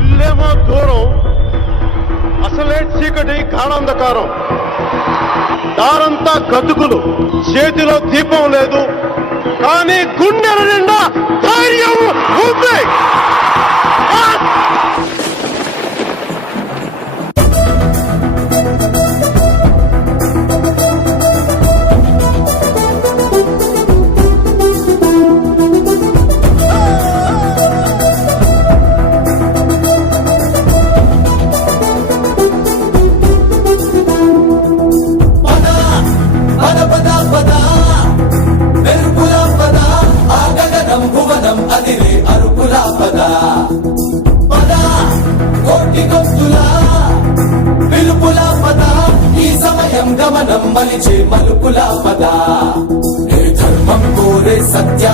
ఇల్లేమో దూరం, అసలే చీకటి గాఢాంధకారం, దారంతా గతుకులు, చేతిలో దీపం లేదు, కానీ గుండెల నిండా ధైర్యం ఉంది. గమనం మలిచే మలుపుల పద, ధర్మం కోరే సత్య